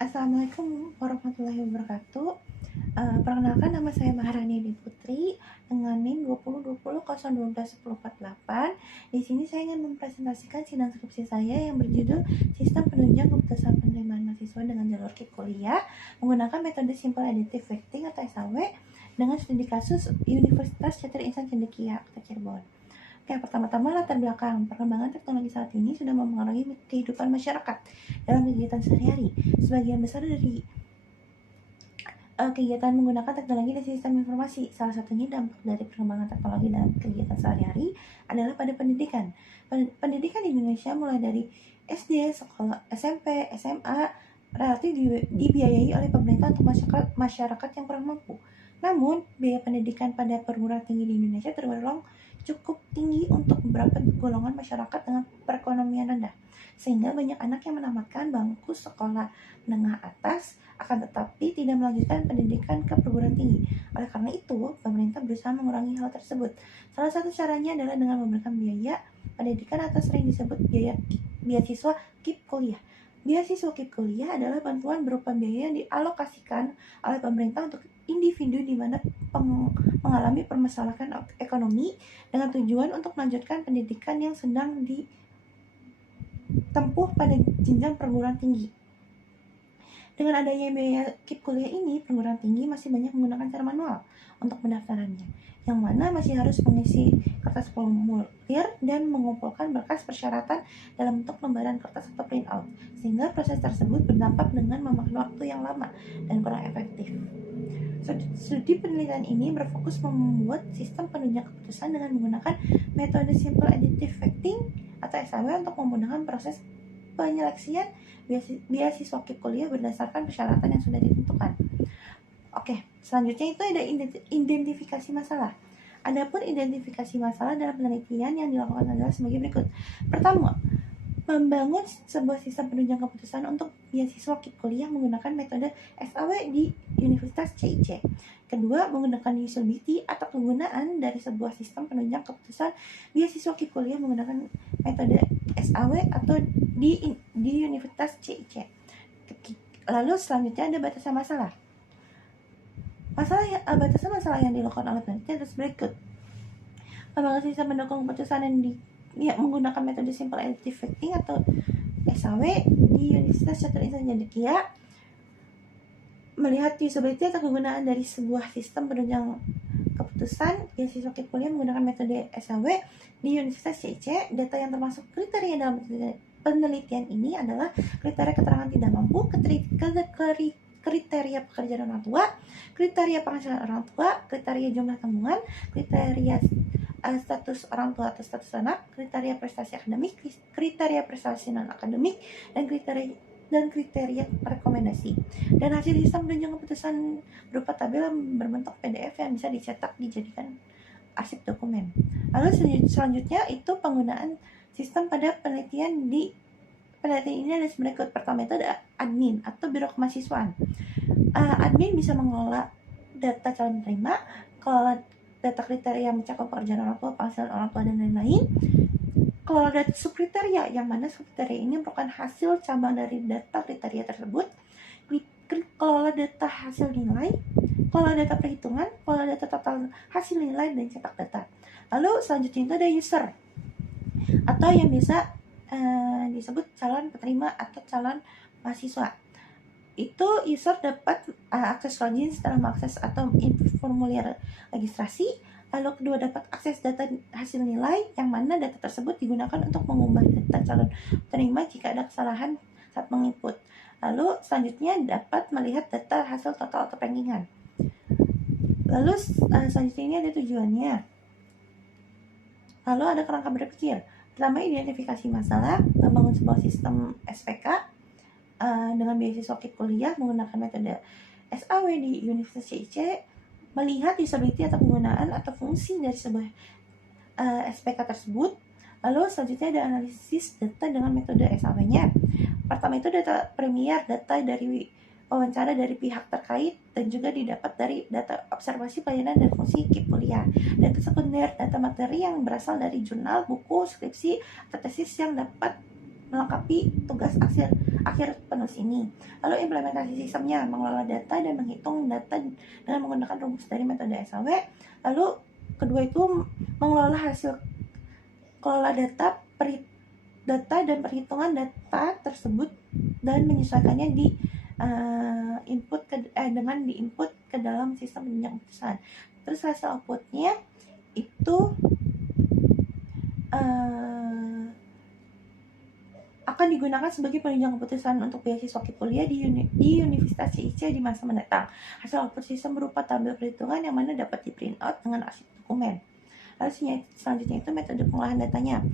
Assalamualaikum warahmatullahi wabarakatuh. Perkenalkan, nama saya Maharani Putri dengan NIM 2020 01121048. Di sini saya ingin mempresentasikan sidang skripsi saya yang berjudul Sistem Penunjang Keputusan Penerimaan Mahasiswa dengan Jalur KIP Kuliah menggunakan metode Simple Additive Weighting atau SAW dengan studi kasus Universitas Catur Insan Cendekia, Kota Cirebon. Oke, pertama-tama latar belakang perkembangan teknologi saat ini sudah mempengaruhi kehidupan masyarakat dalam kegiatan sehari-hari. Sebagian besar dari kegiatan menggunakan teknologi dan sistem informasi. Salah satunya dampak dari perkembangan teknologi dalam kegiatan sehari-hari adalah pada pendidikan. Pendidikan di Indonesia mulai dari SD, sekolah, SMP, SMA relatif dibiayai oleh pemerintah untuk masyarakat yang kurang mampu. Namun, biaya pendidikan pada perguruan tinggi di Indonesia tergolong cukup tinggi untuk beberapa golongan masyarakat dengan perekonomian rendah, sehingga banyak anak yang menamatkan bangku sekolah menengah atas akan tetapi tidak melanjutkan pendidikan ke perguruan tinggi. Oleh karena itu, pemerintah berusaha mengurangi hal tersebut. Salah satu caranya adalah dengan memberikan biaya pendidikan atau sering disebut beasiswa KIP kuliah. Beasiswa KIP kuliah adalah bantuan berupa biaya yang dialokasikan oleh pemerintah untuk individu di mana mengalami permasalahan ekonomi dengan tujuan untuk melanjutkan pendidikan yang sedang ditempuh pada jenjang perguruan tinggi. Dengan adanya biaya KIP kuliah ini, perguruan tinggi masih banyak menggunakan cara manual untuk pendaftarannya, yang mana masih harus mengisi kertas formulir dan mengumpulkan berkas persyaratan dalam bentuk lembaran kertas atau print out, sehingga proses tersebut berdampak dengan memakan waktu yang lama dan kurang efektif. Studi penelitian ini berfokus membuat sistem penunjang keputusan dengan menggunakan metode Simple Additive Weighting atau SAW untuk memudahkan proses penyeleksian beasiswa KIP kuliah berdasarkan persyaratan yang sudah ditentukan. Oke, selanjutnya itu ada identifikasi masalah. Adapun identifikasi masalah dalam penelitian yang dilakukan adalah sebagai berikut. Pertama, membangun sebuah sistem penunjang keputusan untuk beasiswa KIP kuliah menggunakan metode SAW di Universitas CIC. Kedua, menggunakan usability atau kegunaan dari sebuah sistem penunjang keputusan beasiswa KIP kuliah menggunakan metode SAW atau di Universitas CIC. Lalu selanjutnya ada batasan masalah. Batasan masalah yang dilakukan oleh penelitian adalah berikut. Membangun sistem pendukung keputusan yang menggunakan metode Simple Additive Weighting atau SAW di Universitas Catur Insan Cendekia, melihat usability atau kegunaan dari sebuah sistem penunjang keputusan beasiswa KIP kuliah menggunakan metode SAW di Universitas CIC. Data yang termasuk kriteria dalam penelitian ini adalah kriteria keterangan tidak mampu, kriteria pekerjaan orang tua, kriteria penghasilan orang tua, kriteria jumlah tanggungan, kriteria status orang tua atau status anak, kriteria prestasi akademik, kriteria prestasi non akademik, dan kriteria rekomendasi. Dan hasil sistem penunjang keputusan berupa tabel berbentuk PDF yang bisa dicetak dijadikan arsip dokumen. Lalu selanjutnya itu penggunaan sistem pada penelitian ini ada berikut. Pertama itu ada admin atau biro kemahasiswaan. Admin bisa mengelola data calon penerima, kelola data kriteria yang mencakup pekerjaan orang tua, penghasilan orang tua, dan lain-lain. Kelola data subkriteria, yang mana subkriteria ini merupakan hasil cabang dari data kriteria tersebut. Kelola data hasil nilai, kelola data perhitungan, kelola data total hasil nilai, dan cetak data. Lalu selanjutnya itu ada user atau yang biasa disebut calon penerima atau calon mahasiswa. Itu user dapat akses login setelah mengakses atau input formulir registrasi. Lalu kedua dapat akses data hasil nilai, yang mana data tersebut digunakan untuk mengubah data calon penerima jika ada kesalahan saat menginput. Lalu selanjutnya dapat melihat data hasil total atau rankingan. Lalu selanjutnya ini ada tujuannya. Lalu ada kerangka berpikir. Pertama, identifikasi masalah, membangun sebuah sistem SPK dengan beasiswa KIP kuliah menggunakan metode SAW di Universitas CIC, melihat usability atau penggunaan atau fungsi dari sebuah SPK tersebut. Lalu selanjutnya ada analisis data dengan metode SAW-nya. Pertama itu data premier, data dari wawancara dari pihak terkait, dan juga didapat dari data observasi pelayanan dan fungsi KIP kuliah. Data sekunder, data materi yang berasal dari jurnal, buku, skripsi, atau tesis yang dapat melengkapi tugas akhir penulis ini. Lalu implementasi sistemnya, mengelola data dan menghitung data dengan menggunakan rumus dari metode SAW. Lalu kedua itu mengelola hasil kelola data dan perhitungan data tersebut dan menyesuaikannya dengan diinput ke dalam sistem penunjang keputusan. Terus hasil outputnya itu akan digunakan sebagai penunjang keputusan untuk beasiswa kuliah di Universitas IC di masa mendatang. Hasil output sistem berupa tabel perhitungan yang mana dapat di print out dengan arsip dokumen. Lalu selanjutnya itu metode pengolahan datanya.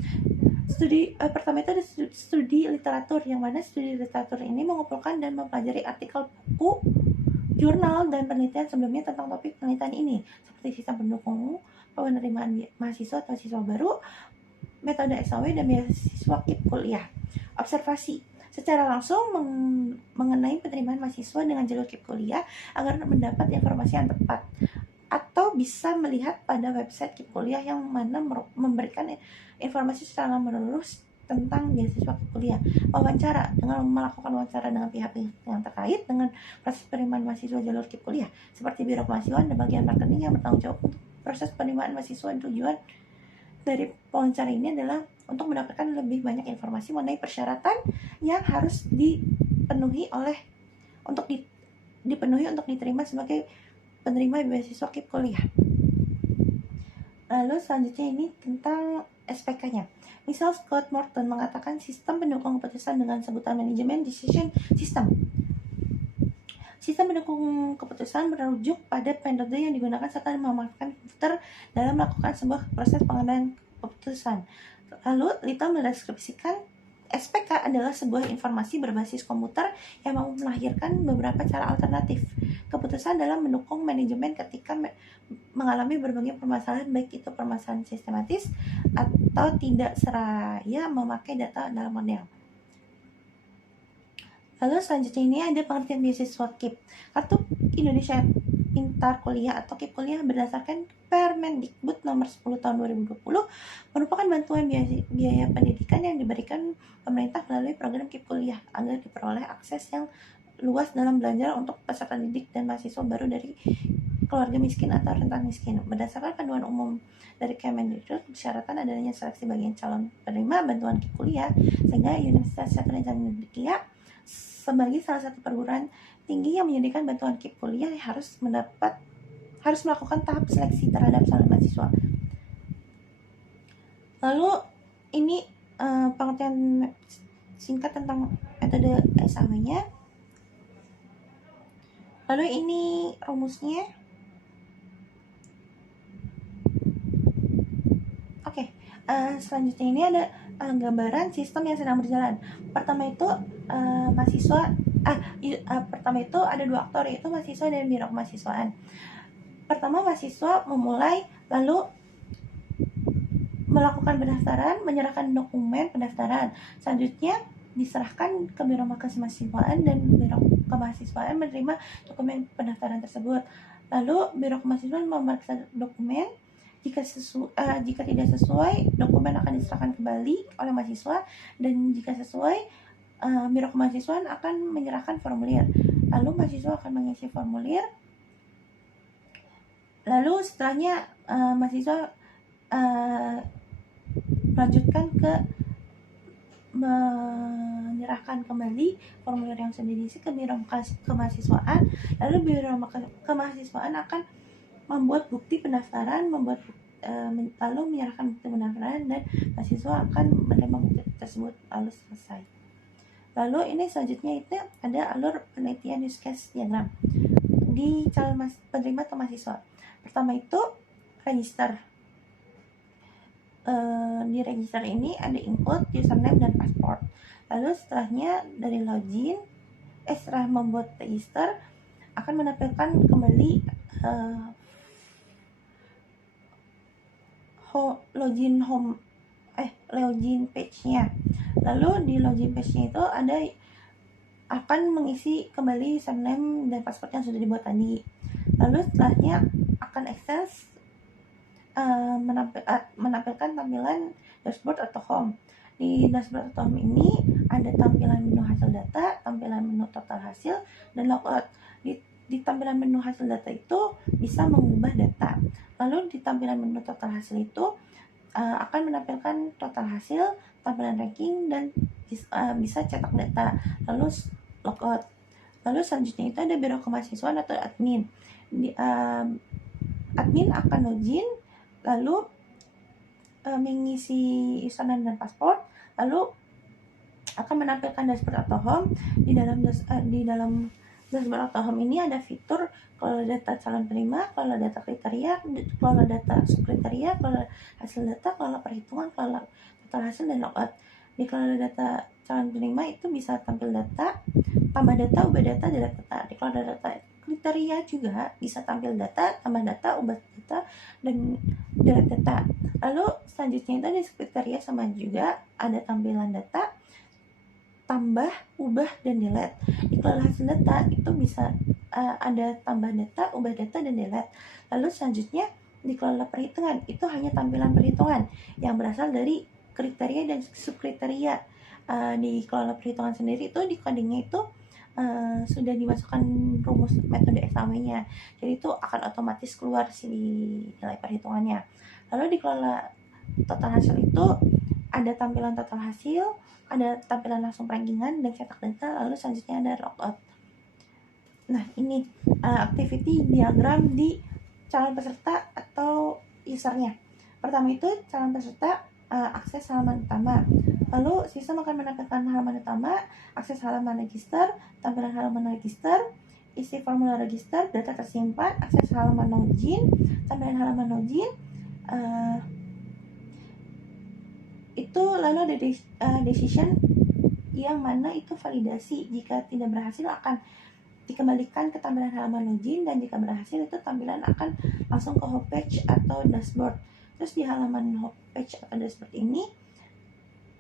Pertama itu ada studi literatur, yang mana studi literatur ini mengumpulkan dan mempelajari artikel buku, jurnal, dan penelitian sebelumnya tentang topik penelitian ini, seperti sistem pendukung penerimaan mahasiswa atau siswa baru, metode SAW, dan beasiswa KIP kuliah. Observasi secara langsung mengenai penerimaan mahasiswa dengan jalur KIP kuliah agar mendapat informasi yang tepat, atau bisa melihat pada website KIP kuliah yang mana memberikan informasi secara menerus tentang beasiswa KIP kuliah. Wawancara, dengan melakukan wawancara dengan pihak yang terkait dengan proses penerimaan mahasiswa jalur KIP kuliah, seperti biro kemahasiswaan dan bagian marketing yang bertanggung jawab untuk proses penerimaan mahasiswa. Tujuan dari wawancara ini adalah untuk mendapatkan lebih banyak informasi mengenai persyaratan yang harus dipenuhi untuk diterima sebagai penerima beasiswa KIP kuliah. Lalu selanjutnya ini tentang SPK-nya. Misal Scott Morton mengatakan sistem pendukung keputusan dengan sebutan manajemen decision system. Sistem pendukung keputusan merujuk pada metode yang digunakan serta memanfaatkan komputer dalam melakukan sebuah proses pengambilan keputusan. Lalu Little mendeskripsikan SPK adalah sebuah informasi berbasis komputer yang mampu melahirkan beberapa cara alternatif keputusan dalam mendukung manajemen ketika mengalami berbagai permasalahan, baik itu permasalahan sistematis atau tidak, seraya memakai data dalam model. Lalu selanjutnya ini ada pengertian beasiswa KIP. Kartu Indonesia Pintar Kuliah atau KIP Kuliah berdasarkan Permendikbud nomor 10 tahun 2020 merupakan bantuan biaya pendidikan yang diberikan pemerintah melalui program KIP Kuliah agar diperoleh akses yang luas dalam belajar untuk peserta didik dan mahasiswa baru dari keluarga miskin atau rentan miskin. Berdasarkan panduan umum dari Kemendikbud, persyaratan adanya seleksi bagian calon penerima bantuan KIP Kuliah, sehingga Universitas Satu Indonesia sebagai salah satu perguruan tinggi yang menyediakan bantuan KIP kuliah harus melakukan tahap seleksi terhadap calon mahasiswa. Lalu ini pengertian singkat tentang metode SAW-nya. Lalu ini rumusnya. Oke, selanjutnya ini ada gambaran sistem yang sedang berjalan. Pertama itu pertama itu ada dua aktor, yaitu mahasiswa dan biro kemahasiswaan. Pertama, mahasiswa memulai lalu melakukan pendaftaran, menyerahkan dokumen pendaftaran. Selanjutnya diserahkan ke biro kemahasiswaan dan biro kemahasiswaan menerima dokumen pendaftaran tersebut. Lalu biro kemahasiswaan memeriksa dokumen. Jika tidak sesuai, dokumen akan diserahkan kembali oleh mahasiswa, dan jika sesuai, biro kemahasiswaan akan menyerahkan formulir. Lalu mahasiswa akan mengisi formulir. Lalu setelahnya mahasiswa melanjutkan ke menyerahkan kembali formulir yang sudah diisi ke biro kemahasiswaan. Lalu biro kemahasiswaan akan membuat bukti pendaftaran, lalu menyerahkan bukti pendaftaran, dan mahasiswa akan menerima bukti tersebut lalu selesai. Lalu ini selanjutnya itu ada alur penelitian use case diagram di calon penerima atau mahasiswa. Pertama itu register. Di register ini ada input username dan password. Lalu setelahnya dari login, setelah membuat register akan menampilkan kembali login page-nya. Lalu di login page-nya itu akan mengisi kembali username dan password yang sudah dibuat tadi. Lalu setelahnya akan akses menampilkan tampilan dashboard atau home. Di dashboard atau home ini ada tampilan menu hasil data, tampilan menu total hasil, dan logout. Di tampilan menu hasil data itu bisa mengubah data. Lalu di tampilan menu total hasil itu akan menampilkan total hasil, tampilan ranking, dan bisa cetak data. Lalu logout. Lalu selanjutnya itu ada biro kemahasiswaan atau admin. Admin akan login, lalu mengisi username dan password, lalu akan menampilkan dashboard atau home. Di dalam dashboard atau home ini ada fitur kelola data calon penerima, kelola data kriteria, kelola data subkriteria, kelola hasil data, kelola perhitungan, kelola total hasil, dan logout. Di kelola data calon penerima itu bisa tampil data, tambah data, ubah data, delete data. Di kelola data kriteria juga bisa tampil data, tambah data, ubah data, dan delete data. Lalu selanjutnya itu ada kriteria, sama juga ada tampilan data, tambah, ubah, dan delete. Di kelola hasil data itu bisa ada tambah data, ubah data, dan delete. Lalu selanjutnya di kelola perhitungan itu hanya tampilan perhitungan yang berasal dari kriteria dan subkriteria. Di kelola perhitungan sendiri itu di codingnya itu sudah dimasukkan rumus metode SAW-nya, jadi itu akan otomatis keluar si nilai perhitungannya. Lalu di kelola total hasil itu ada tampilan total hasil, ada tampilan langsung rankingan dan cetak data, lalu selanjutnya ada logout. Nah, ini activity diagram di calon peserta atau usernya. Pertama itu calon peserta akses halaman utama. Lalu sistem akan menampilkan halaman utama, akses halaman register, tampilan halaman register, isi formulir register, data tersimpan, akses halaman login, tampilan halaman login, itu lalu ada decision yang mana itu validasi. Jika tidak berhasil akan dikembalikan ke tampilan halaman login, dan jika berhasil itu tampilan akan langsung ke homepage atau dashboard. Terus di halaman homepage atau dashboard ini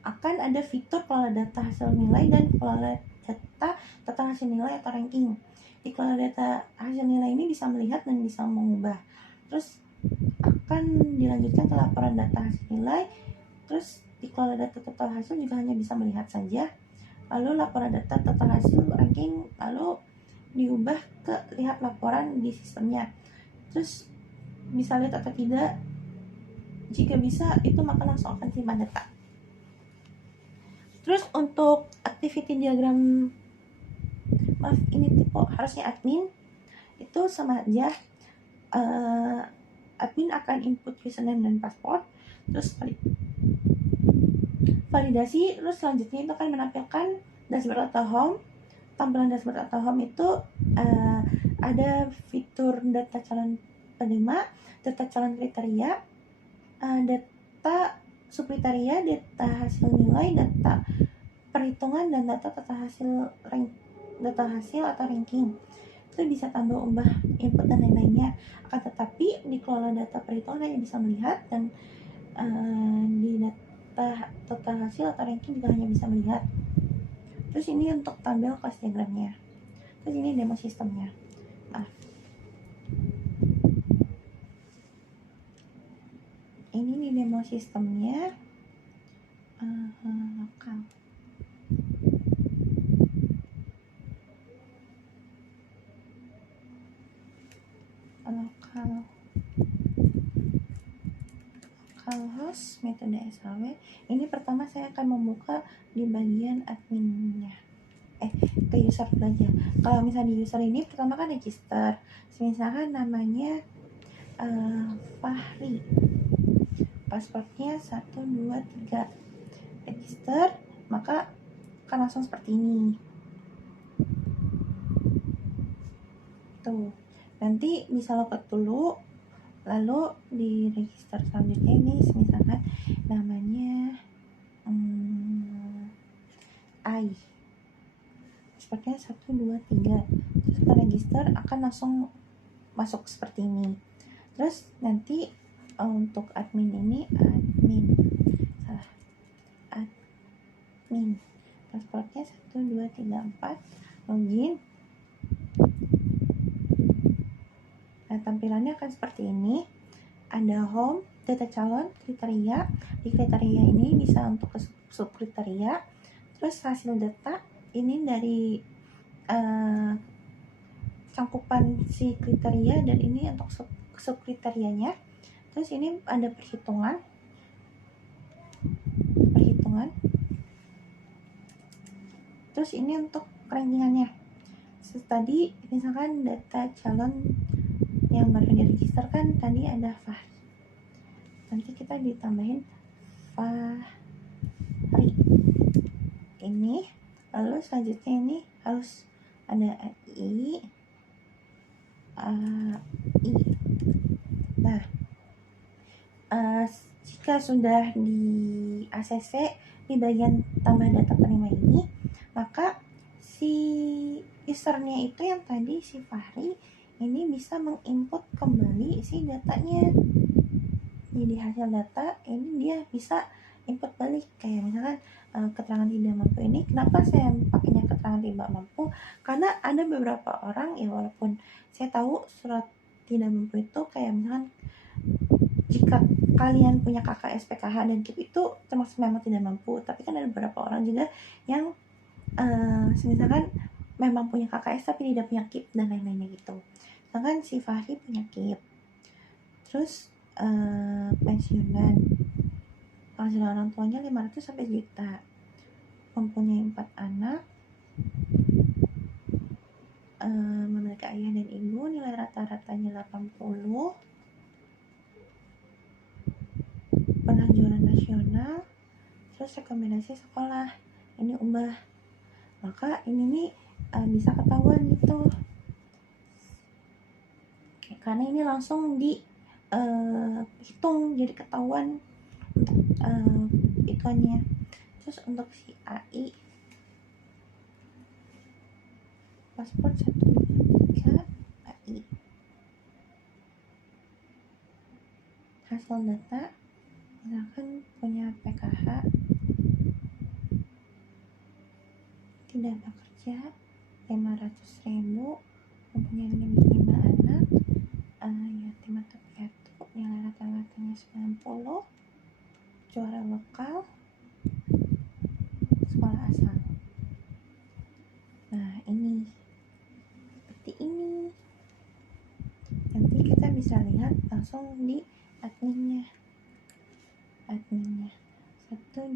akan ada fitur kelola data hasil nilai dan kelola data total hasil nilai atau ranking. Di kelola data hasil nilai ini bisa melihat dan bisa mengubah. Terus akan dilanjutkan ke laporan data hasil nilai. Terus di kelola data total hasil juga hanya bisa melihat saja. Lalu laporan data total hasil ranking, lalu diubah ke lihat laporan di sistemnya. Terus bisa lihat atau tidak. Jika bisa, itu maka langsung akan simpan data. Terus untuk activity diagram, ini tipe harusnya admin, itu sama aja. Admin akan input username dan password, terus validasi, terus selanjutnya itu akan menampilkan dashboard atau home. Tampilan dashboard atau home itu ada fitur data calon penerima, data calon kriteria, data subkriteria, data hasil nilai, data perhitungan, dan data total hasil atau ranking. Itu bisa tambah, ubah, input, dan lain-lainnya. Akan tetapi di kelola data perhitungan hanya bisa melihat, dan di data total hasil atau ranking juga hanya bisa melihat. Terus ini untuk tabel kelas diagramnya. Terus ini demo sistemnya. Ini nih demo sistemnya. Lokal. Host metode SAW. Ini pertama saya akan membuka di bagian adminnya. Ke user dulu aja. Kalau misalnya di user ini pertama kan register. Misalkan namanya Fahri. Passwordnya 123. Register, maka akan langsung seperti ini. Tuh. Nanti bisa logout dulu. Lalu di register selanjutnya ini misalkan namanya I, passwordnya 123. Terus ke register akan langsung masuk seperti ini. Terus nanti untuk admin ini admin passwordnya 1234, login. Nah, tampilannya akan seperti ini. Ada home, data calon, kriteria. Di kriteria ini bisa untuk ke subkriteria. Terus hasil data ini dari cangkupan si kriteria, dan ini untuk subkriterianya. Terus ini ada perhitungan. Terus ini untuk rankingannya. Tadi misalkan data calon yang baru diregister kan tadi ada Fahri. Nanti kita ditambahin Fahri ini. Lalu selanjutnya ini harus ada AI. Nah, jika sudah di ACC di bagian tambah data penerima ini, maka si usernya itu yang tadi si Fahri ini bisa menginput kembali si datanya. Jadi hasil data ini dia bisa input balik, kayak misalkan keterangan tidak mampu ini. Kenapa saya pakainya keterangan tidak mampu? Karena ada beberapa orang ya, walaupun saya tahu surat tidak mampu itu kayak misalkan jika kalian punya KKS, PKH, dan KIP itu termasuk memang tidak mampu, tapi kan ada beberapa orang juga yang misalkan memang punya KKS tapi tidak punya KIP dan lain-lainnya gitu. Sedangkan si Fahri punya KIP. Terus pensiunan, penghasilan orang tuanya 500 sampai juta, mempunyai 4 anak, memiliki ayah dan ibu, nilai rata-ratanya 80, pernah juara nasional, terus rekomendasi sekolah ini ubah. Maka ini nih bisa ketahuan gitu, karena ini langsung di hitung, jadi ketahuan untuk ituannya. Terus untuk si AI, paspor 123 AI, hasil data misalkan punya PKH, tidak bekerja 500.000, mempunyai 5 anak, yatim atau piatu, nilai rata-ratanya 90, juara lokal, sekolah asal. Nah ini seperti ini, nanti kita bisa lihat langsung di adminnya 1, 2,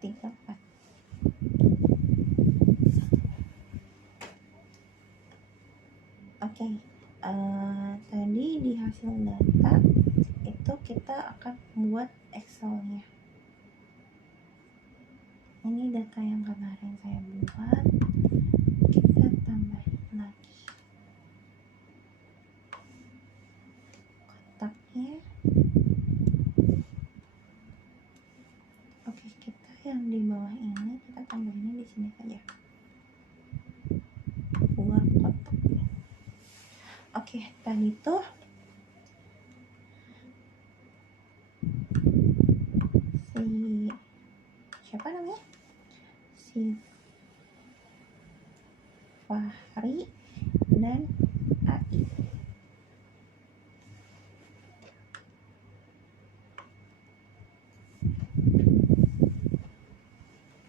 3, 4. Oke, tadi di hasil data itu kita akan buat Excelnya. Ini data yang kemarin saya buat, kita tambahin lagi kotaknya. Oke, kita yang di bawah ini kita tambahinnya di sini saja, buat kotaknya. Oke, tadi tuh siapa namanya, si Fahri dan AI.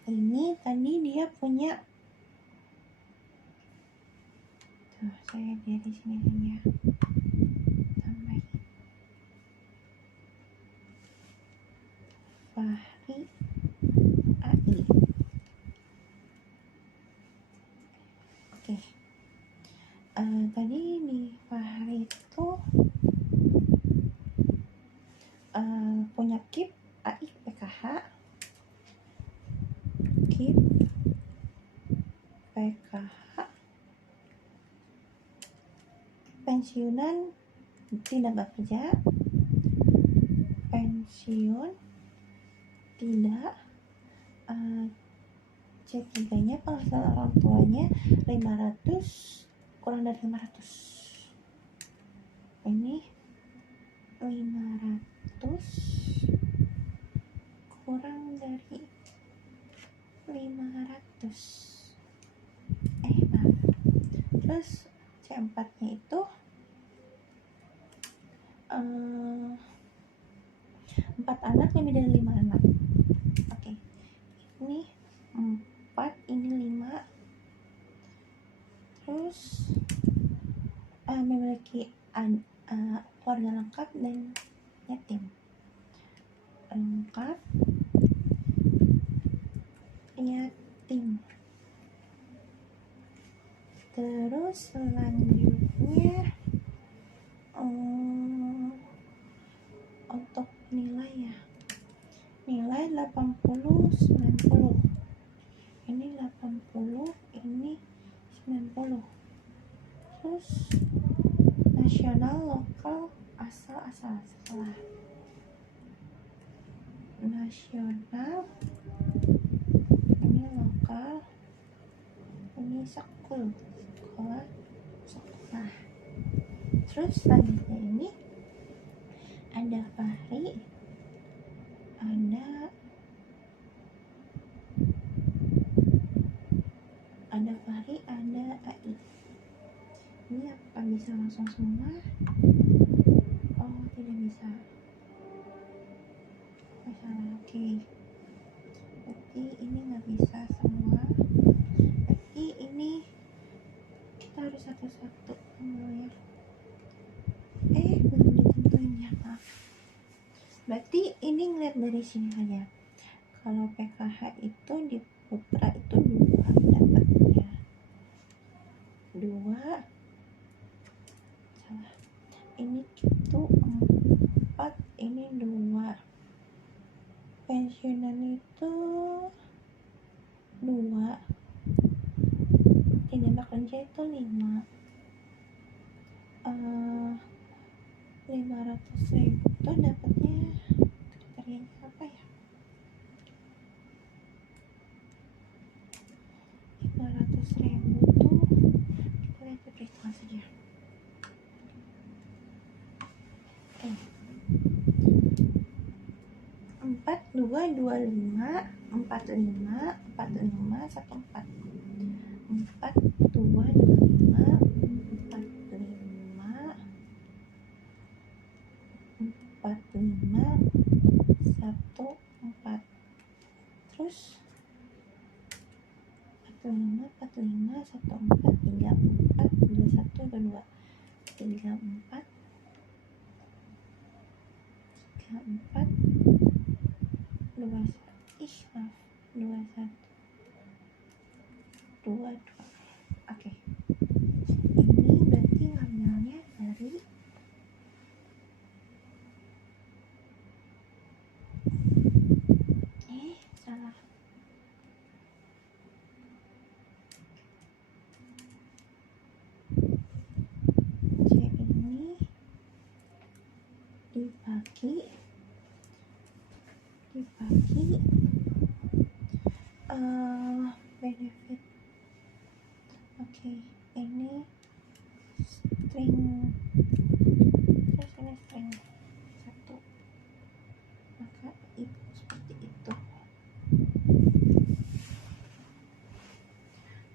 Ini tadi dia punya, tuh saya dari sini saja tambahin Fahri AI. Oke, tadi di Fahri itu punya KIP, AI, PKH, KIP, PKH, pensiunan tidak bekerja, pensiun tidak, C3-nya penghasilan orang tuanya 500, kurang dari 500. Ini 500 kurang dari 500. Maaf. Terus C4-nya itu 4 anak lebih dari 5 anak. Oke, ini 4, ini 5. Terus memiliki keluarga lengkap dan yatim. Lengkap, yatim. Terus selanjutnya untuk nilai ya, nilai 80 90. Ini 80, ini 90. Terus nasional, lokal, asal sekolah. Nasional, ini lokal, ini sekolah. Terus selanjutnya ini ada Fahri, ada Fahri, ada AI. Ini apa bisa langsung semua? Oh, tidak bisa. Masalah, oke. Berarti ini nggak bisa semua. Berarti ini kita harus satu-satu dulu ya. Belum ditentuin ya, maaf. Berarti ini ngeliat dari sini aja. Kalau PKH itu di putra itu 2 dapatnya. 2. Salah. Ini itu 4, ini 2. Pensiunan itu 2. Tindak kerja itu 5. 500.000 itu dapatnya kriterianya apa ya? 500.000 tuh kita lihat perhitungan saja. 4, 2, 25, 45, 45, 14. 4, 2, 25, 45, 45, 14. Terus 45, 45, 14, 34, 21, 22, 34, 34, 21, 22. Oke. Ini berarti ngambilnya dari salah. C ini dibagi benefit. Oke, ini string, terus ini string 1, maka itu seperti itu.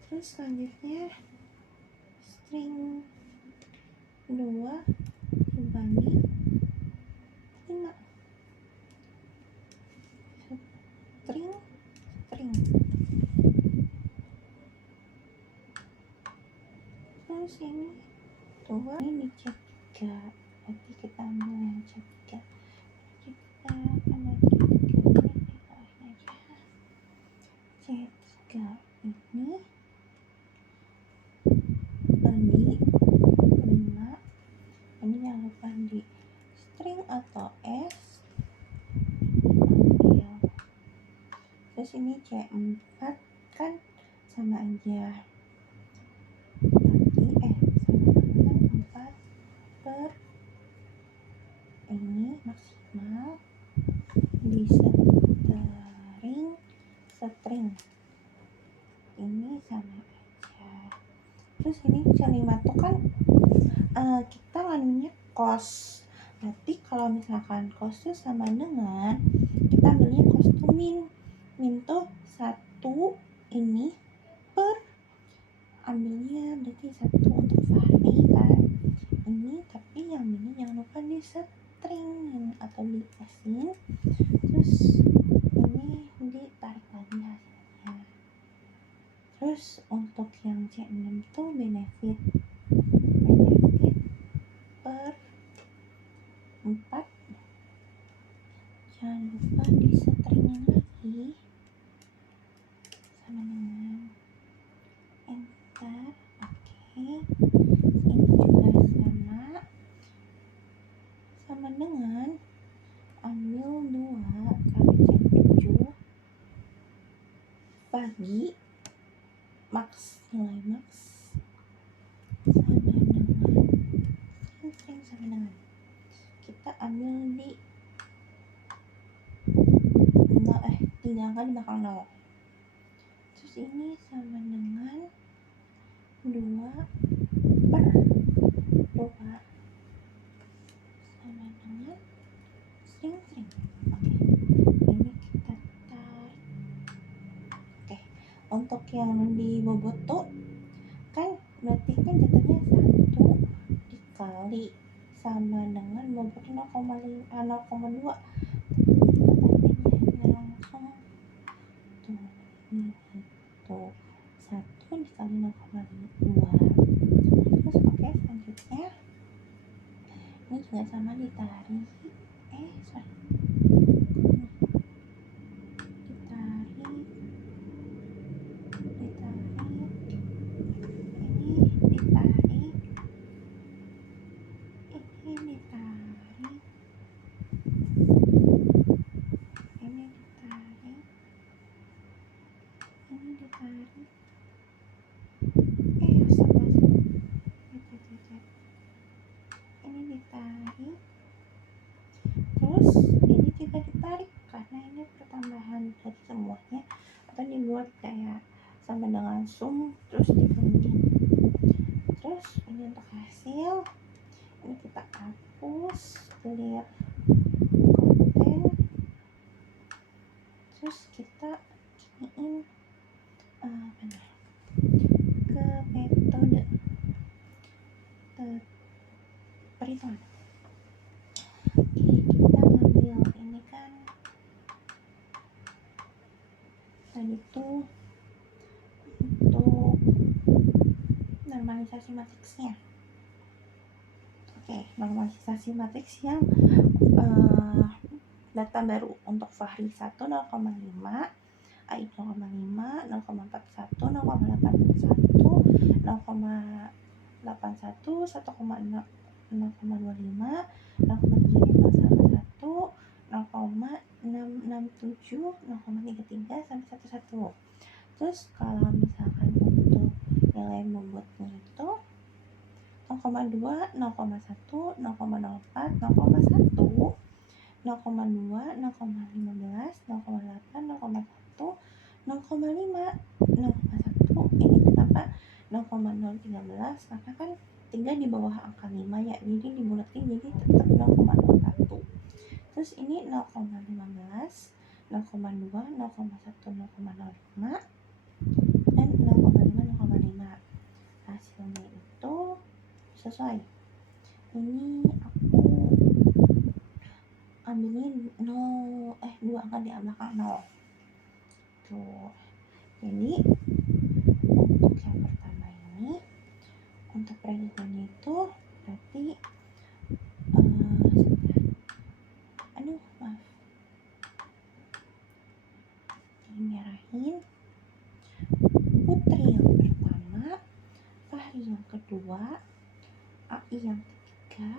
Terus selanjutnya string 2 dibagi 5. String. Terus ini 2, ini C3. Nanti kita ambil yang C3. Kita ambil C3 ini aja. C3 ini bagi 5. Ini jangan lupa di string atau S ambil. Terus ini C4 kan sama aja, sama 4 per ini maksimal di string ini sama aja. Terus ini C5 tuh kan kita lanunya cos. Berarti kalau misalkan cos itu sama dengan kita ambilnya cos to min tuh 1 ini per, ambilnya berarti 1 untuk Fahri kan ini, tapi yang ini jangan lupa di string atau di asing, terus ini ditarik lagi hasilnya. Terus untuk yang C6 tuh benefit per 4, jangan lupa di stringin lagi sama dengan enter. Oke, ini juga sama dengan ambil 2 kali C7 bagi nilai max sama dengan kita ambil di 3 angka di belakang 0. Terus ini sama dengan 2 per 2 sama dengan string. Oke, ini kita tarik. Oke, untuk yang di boboto kan berarti kan jatuhnya 1 dikali sama dengan bobotnya 0,2. Langsung tuh ini tuh 1 dikali 0,2. Terus oke, selanjutnya ini juga sama ditarik terus ini juga ditarik karena ini pertambahan dari semuanya, atau dibuat kayak sama dengan sum terus dikemudian. Terus ini untuk hasil, ini kita hapus, clear konten, terus kita iniin ke metode perhitungan. Kita ngambil ini kan tadi tuh untuk normalisasi matriksnya. Oke, normalisasi matriks yang data baru untuk Fahri 1 0,5, AI 0,5, 0,41, 0,81, 0,81, 1,0, 0,25, 0,75 sama 1, 0,667, 0,33 sampai 11. Terus kalau misalkan untuk nilai bobotnya itu 0,2, 0,1, 0,04, 0,1, 0,2, 0,15, 0,8, 0,1, 0,5, 0,1. Ini kenapa 0,013? Karena kan 3 di bawah angka 5 ya, jadi dibulatin jadi tetap 0,01. Terus ini 0,15, 0,2, 0,1, 0,05 dan 0,5, 0,5. Hasilnya itu sesuai. Ini aku ambilin 2 angka di belakang 0 tuh. Jadi untuk yang pertama ini, untuk predikannya itu berarti maaf dimerahin, Putri yang pertama, Fahri yang kedua, AI yang ketiga,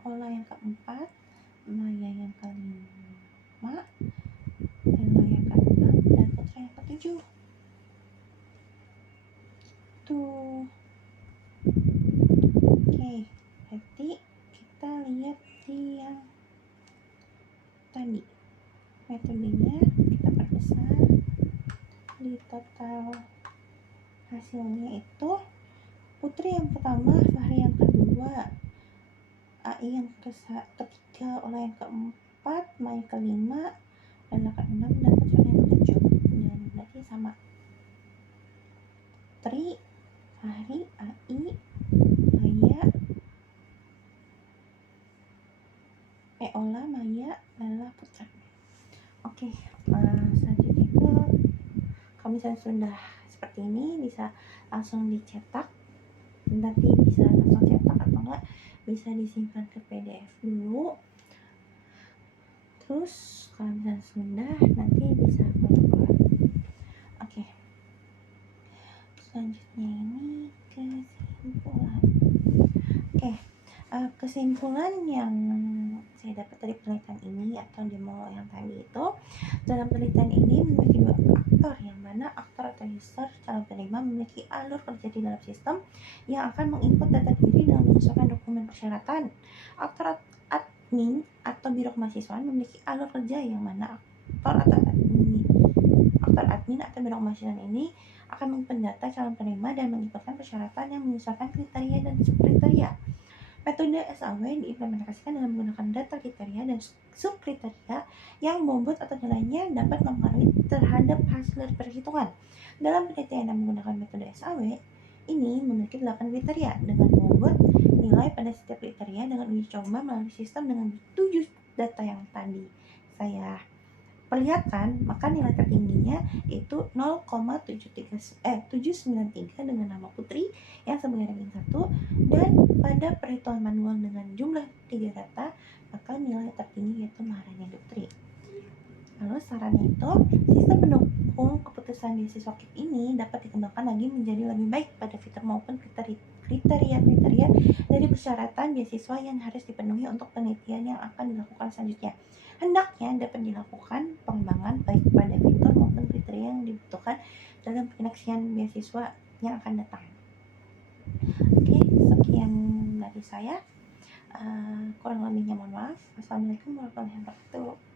Ola yang keempat, Maya yang kelima, Ella yang keenam, dan Putra yang ketujuh. Tuh. Oke, berarti kita lihat di yang tadi. Metodenya kita perbesar. Di total hasilnya itu Putri yang pertama, Fahri yang kedua, AI yang ketiga, Ola yang keempat, Maya kelima, Ella keenam, dan Putra yang ketujuh. Dan berarti sama. Putri, Fahri, AI, Maya, Oke, selanjutnya itu kalau misalnya sudah seperti ini bisa langsung dicetak, nanti bisa langsung cetak atau enggak bisa disimpan ke PDF dulu. Terus kalau misalnya sudah nanti bisa keluar. Oke, selanjutnya ini kesimpulan. Oke, kesimpulan yang saya dapat dari penelitian ini atau demo yang tadi itu, dalam penelitian ini memiliki dua aktor, yang mana aktor atau user calon penerima memiliki alur kerja di dalam sistem yang akan menginput data diri dalam menyesuaikan dokumen persyaratan. Aktor admin atau biro kemahasiswaan memiliki alur kerja, yang mana aktor admin atau biro kemahasiswaan ini akan menginput data calon penerima dan menginputkan persyaratan yang menyesuaikan kriteria dan subkriteria. Metode SAW diimplementasikan dengan menggunakan data kriteria dan subkriteria yang bobot atau nilainya dapat mempengaruhi terhadap hasil dari perhitungan. Dalam penelitian yang menggunakan metode SAW ini memiliki 8 kriteria dengan bobot nilai pada setiap kriteria dengan uji coba melalui sistem dengan 7 data yang tadi saya perlihatkan, maka nilai tertingginya itu 0,793 dengan nama Putri yang sebagai ranking 1, dan pada perhitungan manual dengan jumlah 3 data maka nilai tertinggi yaitu Maharani Putri. Lalu sarannya itu, sistem pendukung keputusan beasiswa KIP ini dapat dikembangkan lagi menjadi lebih baik pada fitur maupun kriteria-kriteria dari persyaratan beasiswa yang harus dipenuhi untuk penelitian yang akan dilakukan selanjutnya. Hendaknya dapat dilakukan pengembangan baik pada fitur maupun kriteria yang dibutuhkan dalam penyeleksian beasiswa yang akan datang. Oke, sekian dari saya. Kurang lebihnya mohon maaf. Wassalamualaikum warahmatullahi wabarakatuh.